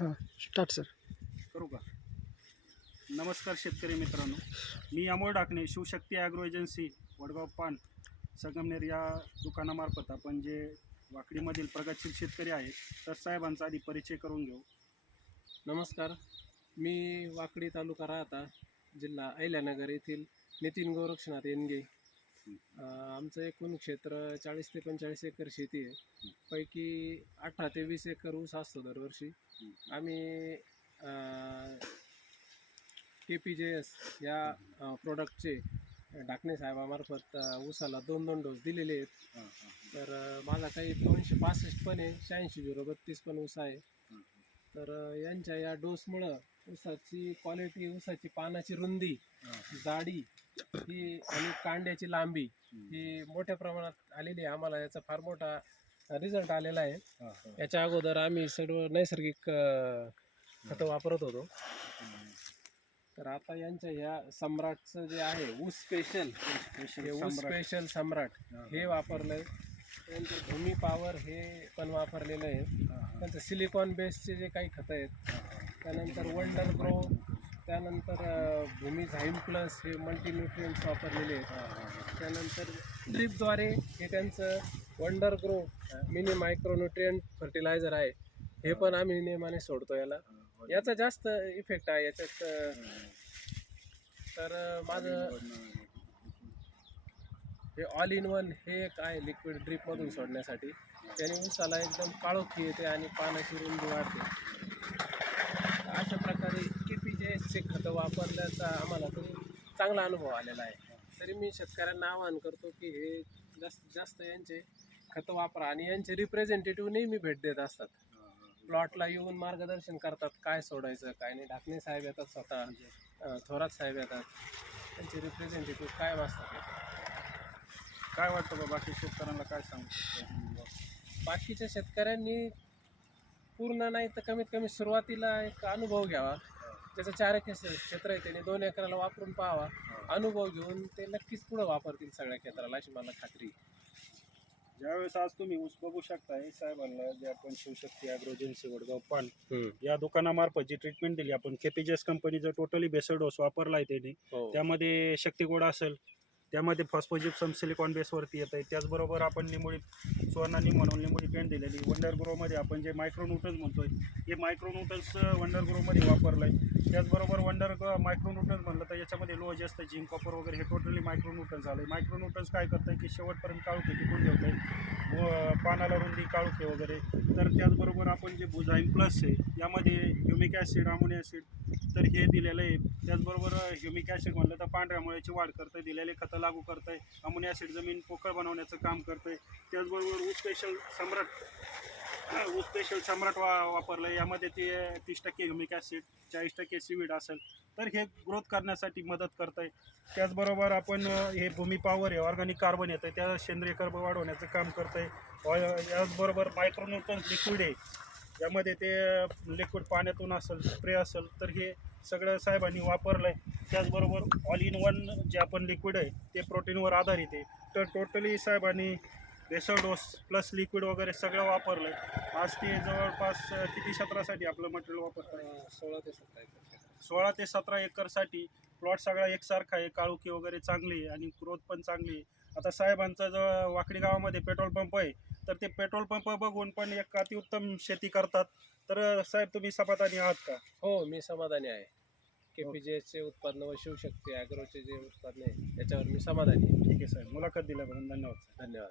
हां start sir. करू का? नमस्कार शेतकरी मित्रांनो, मी अमोल डाकणे, शिवशक्ती ॲग्रो एजन्सी, वडगाव पान, संगमनेर या दुकानामार्फत आपण जे वाकडीमधील प्रगतशील शेतकरी आहेत तर साहेबांचा आधी परिचय करून घेऊ. नमस्कार, मी वाकडी तालुका राहता, जिल्हा अहिल्यानगर येथील नितीन गोरक्षनाथ येनगे. आमचं एकूण क्षेत्र 40 ते 45 एकर शेती आहे. पैकी 18 ते 20 एकर ऊस असतो दरवर्षी. आम्ही KPJS या प्रोडक्टचे डाकणे साहेबामार्फत ऊसाला 2 डोस दिलेले आहेत. तर माझा काही 265 पण आहे, 86-032 पण ऊस आहे. तर यांच्या या डोसमुळं ऊसाची क्वालिटी, ऊसाची पानाची रुंदी, जाडी ही आणि कांड्याची लांबी ही मोठ्या प्रमाणात आलेली आहे. आम्हाला याचा फार मोठा रिझल्ट आलेला आहे. याच्या अगोदर आम्ही सर्व नैसर्गिक खतं वापरत होतो. तर आता यांच्या ह्या सम्राटचं जे आहे ऊस स्पेशल, ऊस स्पेशल सम्राट हे वापरलंय. त्यानंतर भूमी पॉवर हे पण वापरलेलं आहे. त्यांचं सिलिकॉन बेसचे जे काही खतं आहेत, त्यानंतर वंडर ग्रो, त्यानंतर भूमी झाईम प्लस हे मल्टीन्यूट्रिएंट्स वापरलेले आहेत. त्यानंतर ड्रीपद्वारे हे त्यांचं वंडर ग्रो मिनी मायक्रोन्यूट्रिएंट फर्टिलायझर आहे, हे पण आम्ही नियमाने सोडतो याला. याचा जास्त इफेक्ट आहे याच्यात. तर माझं हे ऑल इन वन हे एक आहे लिक्विड ड्रीपमधून सोडण्यासाठी. त्याने ऊसाला एकदम काळोखी येते आणि पानाची रुंदी वाढते. अशा प्रकारे KPJSचे खतं वापरल्याचा आम्हाला तरी चांगला अनुभव आलेला आहे. तरी मी शेतकऱ्यांना आवाहन करतो की हे जास्तीत जास्त यांचे खतं वापरा. आणि यांचे रिप्रेझेंटेटिव्ह नेहमी भेट देत असतात, प्लॉटला येऊन मार्गदर्शन करतात, काय सोडायचं काय नाही. ढाकणे साहेब येतात स्वतः, थोरात साहेब येतात, त्यांचे रिप्रेझेंटेटिव्ह काय वाचतात. काय वाटतं बा बाकी शेतकऱ्यांना काय सांगू? बाकीच्या शेतकऱ्यांनी पूर्ण नाही तर कमीत कमी सुरुवातीला एक अनुभव घ्यावा. त्याचं 4 एकर क्षेत्र आहे, त्याने 2 एकराला वापरून पाहावा. अनुभव घेऊन ते नक्कीच पुढं वापरतील सगळ्या क्षेत्राला, अशी मला खात्री. ज्यावेळेस आज तुम्ही ऊस बघू शकताय, साहेबांना जे आपण शिवशक्ती ॲग्रो एजन्सी वडगाव पान या दुकानामार्फत जी ट्रीटमेंट दिली आपण, KPJS कंपनीचं टोटली बेस्ड डोस वापरला आहे त्यांनी. त्यामध्ये शक्तिगोड असेल, त्यामध्ये फॉस्फोजिप्सम सिलिकॉन बेसवरती येत आहे. त्याचबरोबर आपण निंबोळी सुवर्णानी म्हणून निंबोळी पेंट दिलेली. वंडर ग्रोमध्ये आपण जे मायक्रोन्यूटन्स म्हणतोय, हे मायक्रोन्यूटन्स वंडर ग्रोमध्ये वापरलं आहे. त्याचबरोबर वंडर मायक्रोन्यूटन्स म्हणलं तर याच्यामध्ये लोह जास्त, झिंक, कॉपर वगैरे हे टोटली मायक्रोन्यूटन्स आलं आहे. मायक्रोन्यूटन्स काय करतं की शेवटपर्यंत काळोखी टिकून ठेवतं आहे, पानाला रुंदी, काळोखी वगैरे. तर त्याचबरोबर आपण जे बुझाईम प्लस आहे यामध्ये ह्युमिक ॲसिड, अमोनिया ॲसिड तर हे दिलेलं आहे. त्याचबरोबर ह्युमिक ॲसिड म्हणलं तर पांढऱ्या मुळ्याची वाढ करतं आहे, दिलेले खतं लागू करतं आहे. अमोनिया ॲसिड जमीन पोकळ बनवण्याचं काम करतं आहे. त्याचबरोबर ऊस स्पेशल सम्राट वापरलं आहे. यामध्ये ते 30% ह्युमिक ॲसिड, 40% सीवीड असेल तर हे ग्रोथ करण्यासाठी मदत करतं आहे. त्याचबरोबर आपण हे भूमी पॉवर आहे, ऑर्गॅनिक कार्बन येतं आहे, त्या सेंद्रिय कर्ब वाढवण्याचं काम करतं आहे. याचबरोबर मायक्रोन्यूट्रन्स लिक्विड आहे, यामध्ये ते लिक्विड पाण्यातून असेल, स्प्रे असेल तर हे सगळं साहेबांनी वापरलं आहे. त्याचबरोबर ऑल इन वन जे आपण लिक्विड आहे ते प्रोटीनवर आधारित आहे. तर टोटली साहेबांनी बेसल डोस प्लस लिक्विड वगैरे सगळं वापरलं आहे. आज ते जवळपास किती क्षेत्रासाठी आपलं मटेरियल वापरतं आहे? 16 ते 17 एकरसाठी. प्लॉट सगळा एकसारखा आहे, काळुकी वगैरे चांगली आहे आणि ग्रोथ पण चांगली आहे. आता साहेबांचा जो वाकडी गावामध्ये पेट्रोल पंप आहे, तर ते पेट्रोल पंप बघून पण एक अतिउत्तम शेती करतात. तर साहेब तुम्ही समाधानी आहात का? हो, मी समाधानी आहे. KPJSचे उत्पादनं व शिवशक्ती ॲग्रोचे जे उत्पादन आहे त्याच्यावर मी समाधानी आहे. ठीक आहे साहेब, मुलाखत दिल्याबद्दल धन्यवाद. धन्यवाद.